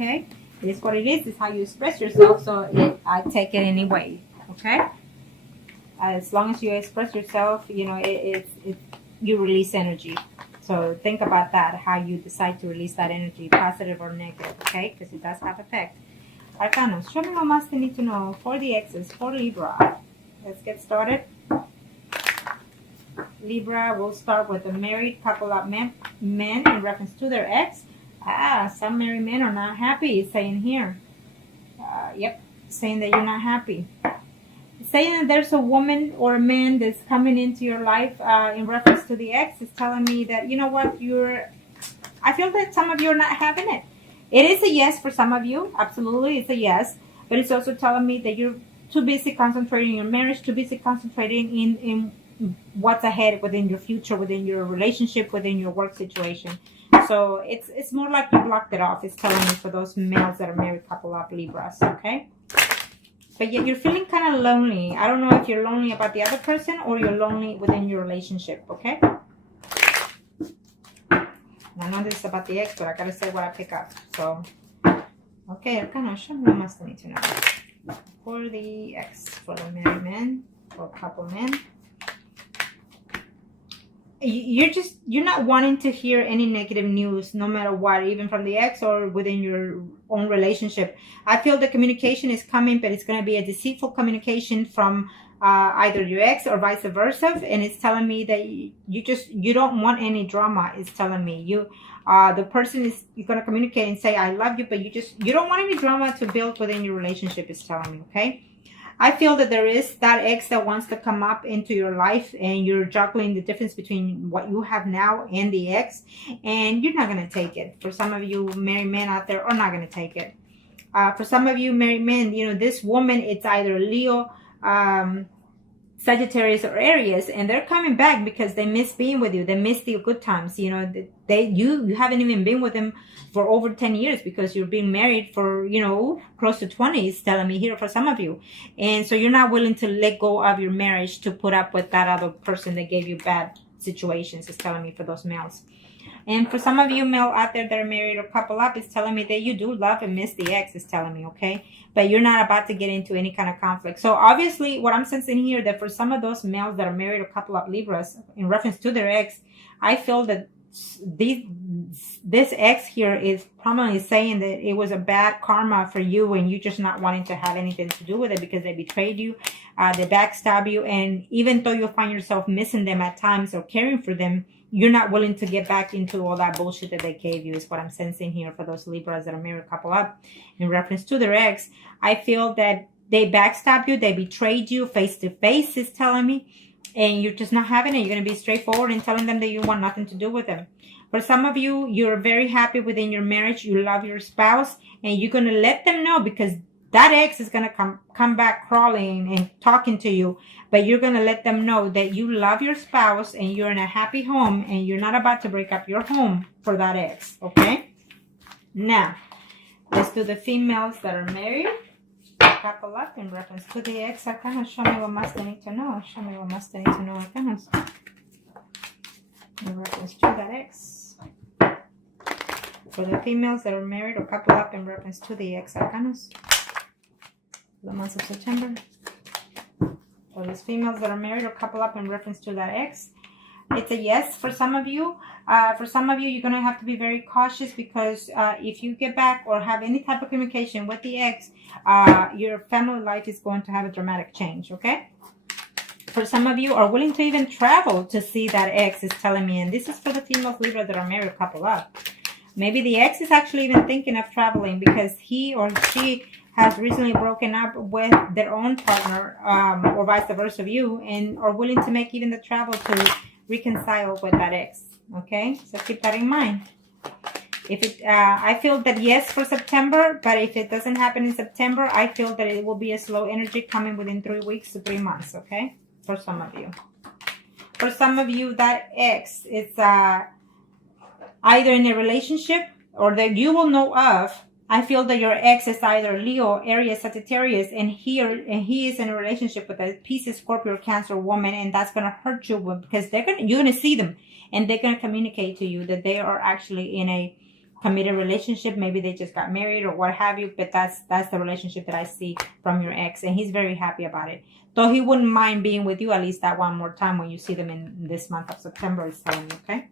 Okay, it is what it is. It's how you express yourself. So I take it anyway. Okay, as long as you express yourself, you know you release energy. So think about that. How you decide to release that energy, positive or negative. Okay, because it does have effect. Arcanos, show me what must they need to know for the exes for Libra. Let's get started. Libra will start with a married couple of men in reference to their ex. Some married men are not happy, it's saying here. Yep, saying that you're not happy. Saying that there's a woman or a man that's coming into your life in reference to the ex is telling me that, you know what, I feel that some of you are not having it. It is a yes for some of you. Absolutely, it's a yes. But it's also telling me that you're too busy concentrating on your marriage, too busy concentrating in what's ahead within your future, within your relationship, within your work situation. So it's more like you blocked it off. It's telling me for those males that are married couple of Libras, okay? But yet you're feeling kind of lonely. I don't know if you're lonely about the other person or you're lonely within your relationship, okay? I know this is about the ex, but I gotta say what I pick up. So, okay, Arcana, show me what must I need to know for the ex, for the married man, for couple men. You're not wanting to hear any negative news, no matter what, even from the ex or within your own relationship. I feel the communication is coming, but it's going to be a deceitful communication from either your ex or vice versa. And it's telling me that you don't want any drama. It's telling me the person is going to communicate and say, I love you, but you don't want any drama to build within your relationship. It's telling me, okay? I feel that there is that ex that wants to come up into your life and you're juggling the difference between what you have now and the ex, and you're not going to take it. For some of you married men out there are not going to take it. For some of you married men, you know, this woman, it's either Leo, Sagittarius or Aries, and they're coming back because they miss being with you. They miss the good times. You know, you haven't even been with them for over 10 years because you're being married for, you know, close to 20, is telling me here for some of you. And so you're not willing to let go of your marriage to put up with that other person that gave you bad situations, is telling me for those males. And for some of you male out there that are married or couple up, it's telling me that you do love and miss the ex, is telling me, okay? But you're not about to get into any kind of conflict. So obviously what I'm sensing here, that for some of those males that are married or couple up Libras in reference to their ex, I feel that this ex here is prominently saying that it was a bad karma for you and you just not wanting to have anything to do with it because they betrayed you, they backstab you, and even though you find yourself missing them at times or caring for them, you're not willing to get back into all that bullshit that they gave you, is what I'm sensing here for those Libras that are married couple up in reference to their ex. I feel that they backstabbed you, they betrayed you face to face, is telling me, and you're just not having it. You're going to be straightforward and telling them that you want nothing to do with them. For some of you, you're very happy within your marriage. You love your spouse, and you're going to let them know, because that ex is going to come back crawling and talking to you. But you're going to let them know that you love your spouse and you're in a happy home and you're not about to break up your home for that ex. Okay? Now, let's do the females that are married. Couple up in reference to the ex. Arcana, show me what must they need to know. Show me what must they need to know, Arcana, in reference to that ex. For the females that are married or couple up in reference to the ex, Arcanas. The month of September. For those females that are married or couple up in reference to that ex, it's a yes for some of you. For some of you, you're going to have to be very cautious, because if you get back or have any type of communication with the ex, your family life is going to have a dramatic change, okay? For some of you are willing to even travel to see that ex, is telling me, and this is for the females Libra that are married or couple up. Maybe the ex is actually even thinking of traveling because he or she has recently broken up with their own partner, or vice versa of you, and are willing to make even the travel to reconcile with that ex. Okay, so keep that in mind. If it, I feel that yes for September, but if it doesn't happen in September, I feel that it will be a slow energy coming within 3 weeks to 3 months. Okay, for some of you. For some of you, that ex is either in a relationship or that you will know of. I feel that your ex is either Leo, Aries, Sagittarius, and he is in a relationship with a Pisces, Scorpio, Cancer woman, and that's gonna hurt you because you're gonna see them, and they're gonna communicate to you that they are actually in a committed relationship. Maybe they just got married or what have you, but that's the relationship that I see from your ex, and he's very happy about it. Though he wouldn't mind being with you at least that one more time when you see them in this month of September, is telling me, okay?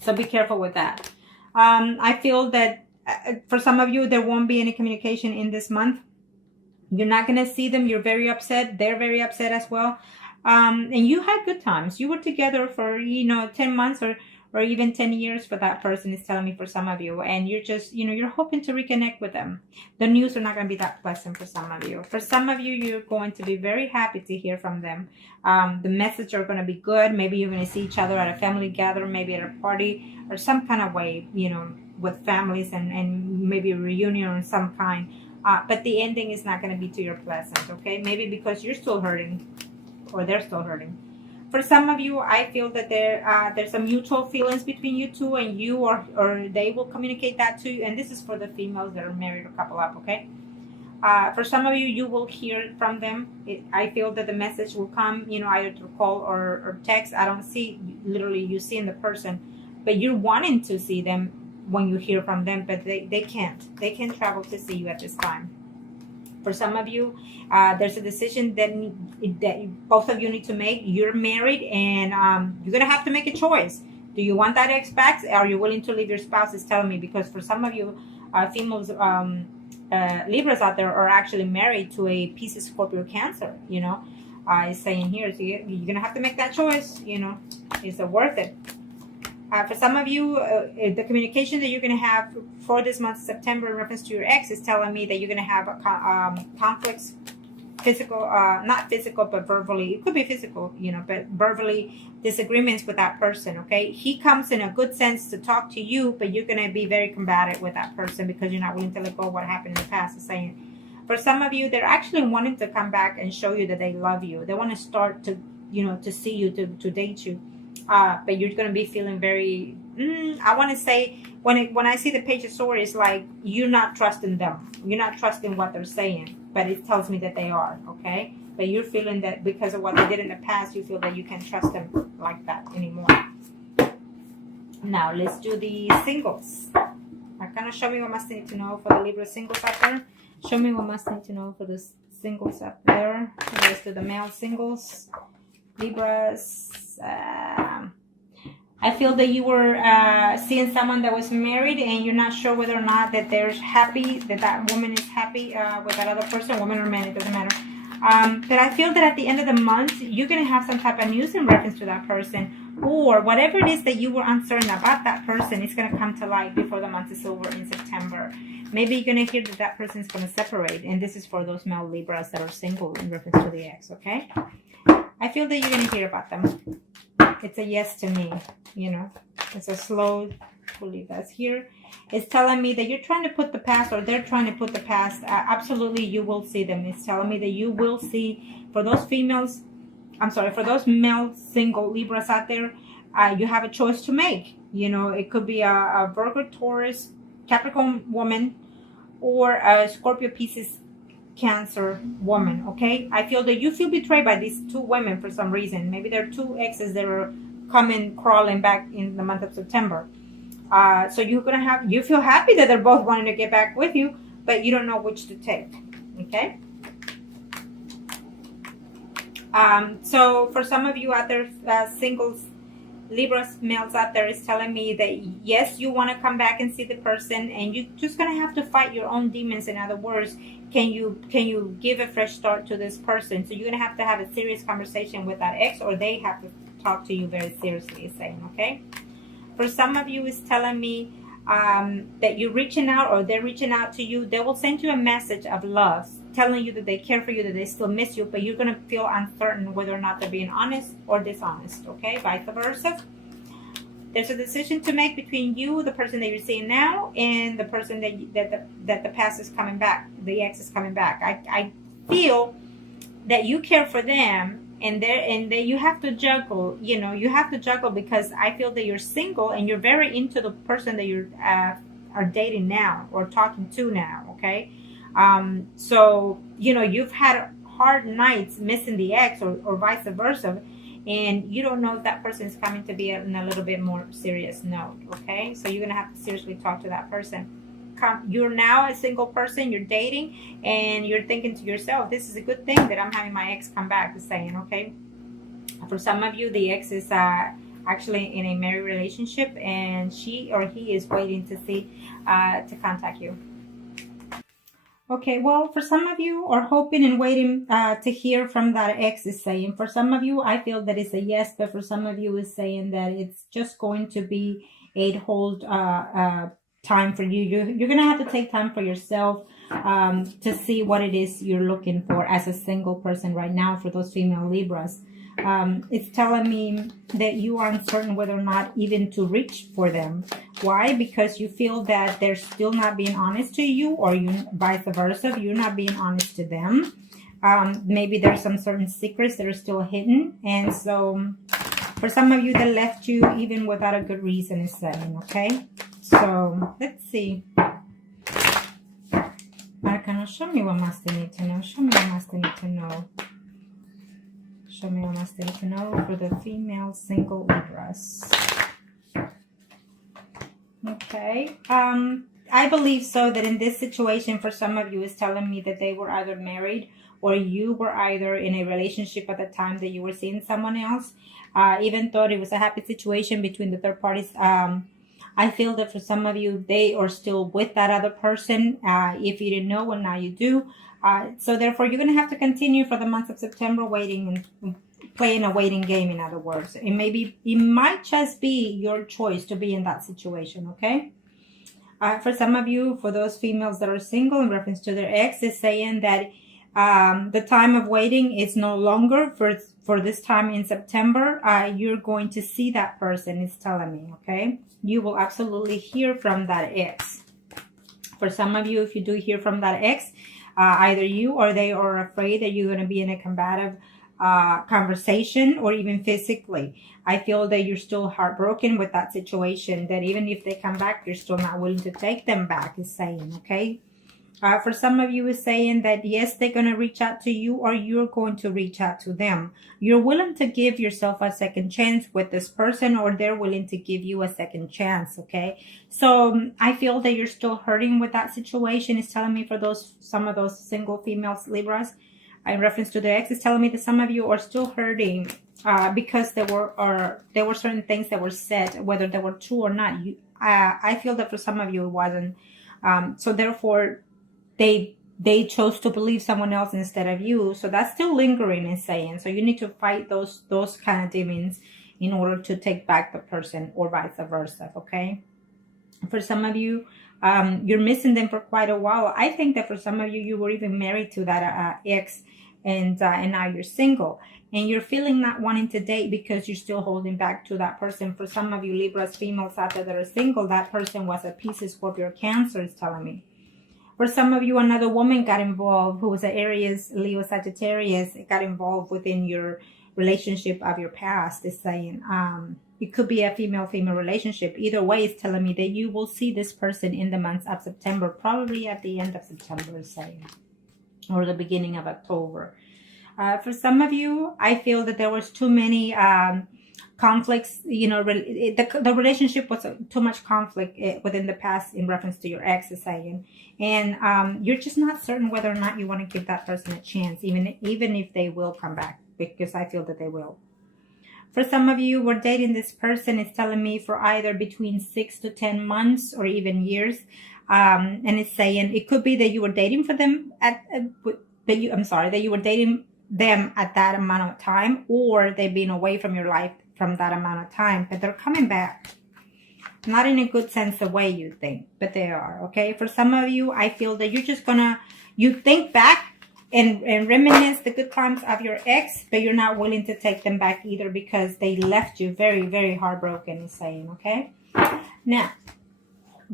So be careful with that. I feel that for some of you, there won't be any communication in this month. You're not going to see them. You're very upset. They're very upset as well. And you had good times. You were together for, 10 months or even 10 years for that person, is telling me, for some of you. And you're just, you're hoping to reconnect with them. The news are not going to be that pleasant for some of you. For some of you, you're going to be very happy to hear from them. The message are going to be good. Maybe you're going to see each other at a family gathering, maybe at a party or some kind of way, with families and maybe a reunion of some kind. But the ending is not going to be to your pleasant, okay? Maybe because you're still hurting or they're still hurting. For some of you, I feel that there's some mutual feelings between you two, and you or they will communicate that to you. And this is for the females that are married or couple up, okay? For some of you, you will hear from them. I feel that the message will come, either through call or text. I don't see, literally, you see in the person, but you're wanting to see them when you hear from them, but they can't. They can't travel to see you at this time. For some of you, there's a decision that both of you need to make. You're married, and you're going to have to make a choice. Do you want that ex back? Are you willing to leave your spouse? Is telling me, because for some of you, females, Libras out there are actually married to a Pisces, Scorpio, Cancer. It's saying here, so you're going to have to make that choice. Is it worth it? For some of you, the communication that you're going to have for this month of September in reference to your ex is telling me that you're going to have conflicts, physical, not physical, but verbally. It could be physical, but verbally disagreements with that person, okay? He comes in a good sense to talk to you, but you're going to be very combative with that person because you're not willing to let go of what happened in the past. Is saying, for some of you, they're actually wanting to come back and show you that they love you. They want to start to, to see you, to date you. But you're going to be feeling very, I want to say, when I see the Page of Swords, it's like you're not trusting them. You're not trusting what they're saying, but it tells me that they are, okay? But you're feeling that because of what they did in the past, you feel that you can't trust them like that anymore. Now, let's do the singles. Kind of show me what must need to know for the Libra singles out there. Show me what must need to know for the singles out there. Let's do the male singles. Libras. I feel that you were seeing someone that was married, and you're not sure whether or not that they're happy, that woman is happy with that other person, woman or man, it doesn't matter. But I feel that at the end of the month, you're going to have some type of news in reference to that person, or whatever it is that you were uncertain about that person is going to come to light before the month is over in September. Maybe you're going to hear that that person is going to separate, and this is for those male Libras that are single in reference to the ex, okay? I feel that you're going to hear about them. It's a yes to me, It's a slow, believe that's here. It's telling me that you're trying to put the past, or they're trying to put the past. Absolutely, you will see them. It's telling me that you will see, for those females, for those male single Libras out there, you have a choice to make. It could be a Virgo, Taurus, Capricorn woman, or a Scorpio, Pisces, Cancer woman, okay? I feel that you feel betrayed by these two women for some reason. Maybe there are two exes that are coming crawling back in the month of September. So you feel happy that they're both wanting to get back with you, but you don't know which to take, okay? So for some of you out there, singles, Libras males out there, is telling me that yes, you want to come back and see the person, and you're just going to have to fight your own demons. In other words, can you give a fresh start to this person? So you're going to have a serious conversation with that ex, or they have to talk to you very seriously, is saying, okay? For some of you, is telling me that you're reaching out, or they're reaching out to you. They will send you a message of love, telling you that they care for you, that they still miss you, but you're going to feel uncertain whether or not they're being honest or dishonest, okay? Vice versa. There's a decision to make between you, the person that you're seeing now, and the person that the past is coming back, the ex is coming back. I feel that you care for them, and that you have to juggle, you have to juggle, because I feel that you're single and you're very into the person that you're are dating now or talking to now, okay? So, you've had hard nights missing the ex, or vice versa, and you don't know if that person is coming to be in a little bit more serious note. Okay, so you're gonna have to seriously talk to that person. You're now a single person, you're dating, and you're thinking to yourself, this is a good thing that I'm having my ex come back, is saying. Okay, for some of you, the ex is actually in a married relationship, and she or he is waiting to see to contact you. Okay, well, for some of you are hoping and waiting to hear from that ex, is saying. For some of you, I feel that it's a yes, but for some of you is saying that it's just going to be a hold time for you. You're going to have to take time for yourself to see what it is you're looking for as a single person right now. For those female Libras, it's telling me that you are uncertain whether or not even to reach for them. Why? Because you feel that they're still not being honest to you, or you vice versa, you're not being honest to them. Maybe there's some certain secrets that are still hidden, and so for some of you that left you even without a good reason, is saying. Okay, so let's see. Arcana, show me what Master need to know. Show me what Master need to know. Show me what Master need to know for the female single Libras. Okay. I believe so that in this situation, for some of you, is telling me that they were either married, or you were either in a relationship at the time that you were seeing someone else. Even though it was a happy situation between the third parties, I feel that for some of you, they are still with that other person. If you didn't know, well, now you do. So therefore, you're going to have to continue for the month of September waiting and playing a waiting game, in other words. It might just be your choice to be in that situation, okay? For some of you, for those females that are single, in reference to their ex, is saying that the time of waiting is no longer for this time in September. You're going to see that person, is telling me, okay? You will absolutely hear from that ex. For some of you, if you do hear from that ex, either you or they are afraid that you're going to be in a combative conversation, or even physically. I feel that you're still heartbroken with that situation, that even if they come back, you're still not willing to take them back, is saying. Okay, for some of you, is saying that yes, they're going to reach out to you, or you're going to reach out to them. You're willing to give yourself a second chance with this person, or they're willing to give you a second chance. Okay, so I feel that you're still hurting with that situation, is telling me, for some of those single females Libras. In reference to the ex, is telling me that some of you are still hurting because there were certain things that were said, whether they were true or not. I feel that for some of you it wasn't. So therefore, they chose to believe someone else instead of you. So that's still lingering, is saying. So you need to fight those kind of demons in order to take back the person, or vice versa. Okay. For some of you, you're missing them for quite a while. I think that for some of you, you were even married to that ex, and now you're single, and you're feeling not wanting to date because you're still holding back to that person. For some of you Libras females out there that are single, that person was a Pisces, Scorpio, Cancer, is telling me. For some of you, another woman got involved, who was an Aries, Leo, Sagittarius. It got involved within your relationship of your past, is saying. It could be a female-female relationship. Either way, it's telling me that you will see this person in the month of September, probably at the end of September, is saying, or the beginning of October. For some of you, I feel that there was too many conflicts. You know, the relationship was too much conflict within the past, in reference to your ex, is saying. And you're just not certain whether or not you want to give that person a chance, even if they will come back, because I feel that they will. For some of you, we're dating this person, is telling me, for either between 6 to 10 months or even years. And it's saying it could be that you were dating for them that you were dating them at that amount of time, or they've been away from your life from that amount of time, but they're coming back. Not in a good sense of way you think, but they are. Okay. For some of you, I feel that you're just you think back and reminisce the good times of your ex, but you're not willing to take them back either, because they left you very, very heartbroken, is saying. Okay. Now,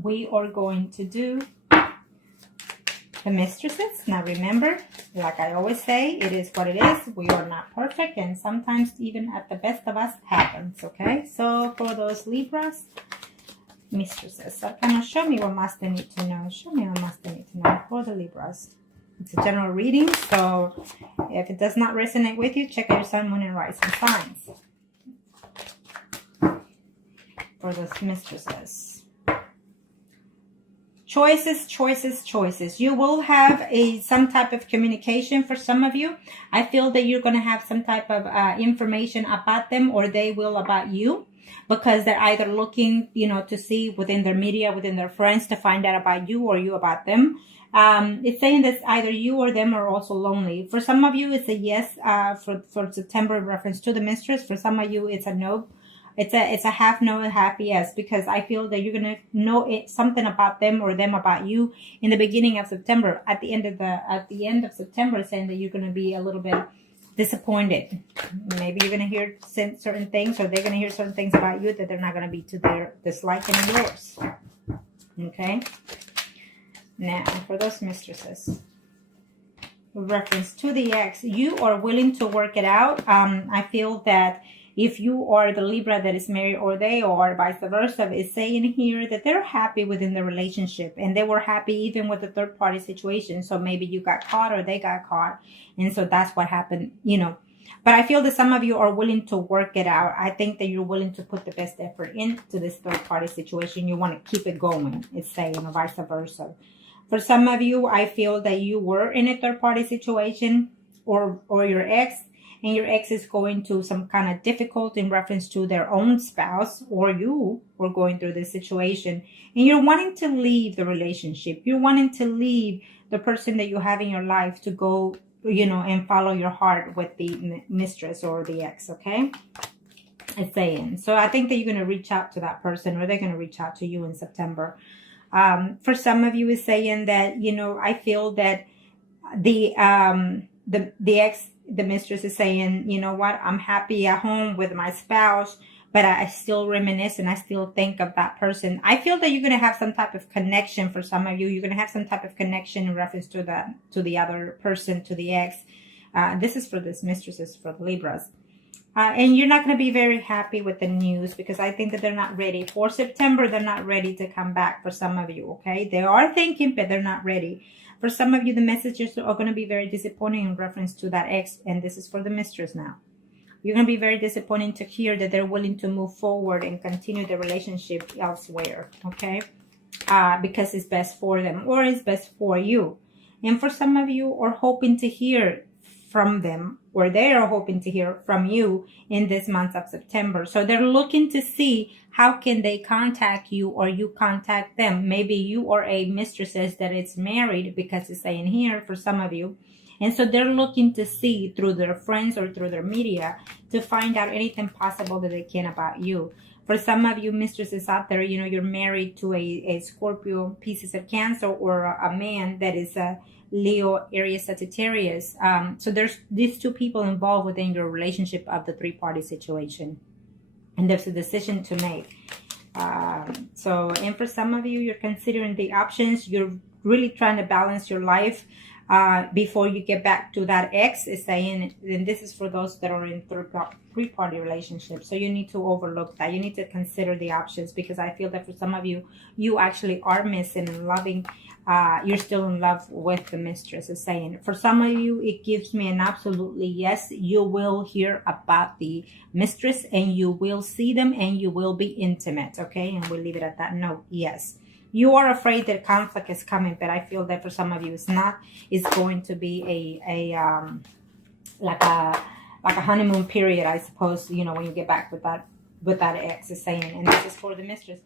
we are going to do the mistresses. Now remember, like I always say, it is what it is. We are not perfect, and sometimes even at the best of us happens. Okay. So for those Libras, mistresses, so can you show me what Master need to know? Show me what Master need to know for the Libras. It's a general reading, so if it does not resonate with you, check out your sun, moon, and rising signs for those mistresses. Choices, choices, choices. You will have some type of communication for some of you. I feel that you're going to have some type of information about them, or they will about you, because they're either looking, you know, to see within their media, within their friends, to find out about you, or you about them. It's saying that either you or them are also lonely. For some of you, it's a yes for September in reference to the mistress. For some of you, it's a no. It's a half no and half yes, because I feel that you're gonna know something about them or them about you in the beginning of September. At the end of September, it's saying that you're gonna be a little bit disappointed. Maybe you're gonna hear certain things, or they're gonna hear certain things about you that they're not gonna be to their disliking of yours. Okay. Now, for those mistresses, with reference to the ex, you are willing to work it out. I feel that if you are the Libra that is married, or they are, vice versa, it's saying here that they're happy within the relationship, and they were happy even with the third party situation. So maybe you got caught, or they got caught, and so that's what happened, you know. But I feel that some of you are willing to work it out. I think that you're willing to put the best effort into this third party situation. You want to keep it going, it's saying, or vice versa. For some of you, I feel that you were in a third party situation, or your ex, and your ex is going through some kind of difficult in reference to their own spouse, or you were going through this situation, and you're wanting to leave the relationship. You're wanting to leave the person that you have in your life to go, you know, and follow your heart with the mistress or the ex, okay? It's saying. So I think that you're going to reach out to that person, or they're going to reach out to you in September. For some of you, is saying that, you know, I feel that the ex, the mistress is saying, you know what, I'm happy at home with my spouse, but I still reminisce and I still think of that person. I feel that you're going to have some type of connection. For some of you, you're going to have some type of connection in reference to the other person, to the ex. This is for this mistresses, for the Libras. And you're not going to be very happy with the news, because I think that they're not ready. For September, they're not ready to come back for some of you, okay? They are thinking, but they're not ready. For some of you, the messages are going to be very disappointing in reference to that ex, and this is for the mistress now. You're going to be very disappointed to hear that they're willing to move forward and continue the relationship elsewhere, okay? Because it's best for them, or it's best for you. And for some of you are hoping to hear from them, or they are hoping to hear from you in this month of September. So they're looking to see how can they contact you, or you contact them. Maybe you are a mistresses that is married, because it's saying here for some of you. And so they're looking to see through their friends or through their media to find out anything possible that they can about you. For some of you mistresses out there, you know, you're married to a Scorpio, Pisces, or Cancer, or a man that is a Leo, Aries, Sagittarius. So there's these two people involved within your relationship of the three-party situation, and there's a decision to make. And for some of you, you're considering the options. You're really trying to balance your life before you get back to that ex, is saying. And this is for those that are in three-party relationships. So you need to overlook that. You need to consider the options, because I feel that for some of you, you actually are missing and loving. You're still in love with the mistress, is saying. For some of you, it gives me an absolutely yes. You will hear about the mistress, and you will see them, and you will be intimate, okay? And we'll leave it at that note. Yes. You are afraid that conflict is coming, but I feel that for some of you, it's not. It's going to be like a honeymoon period, I suppose, you know, when you get back with that ex, is saying. And this is for the mistress.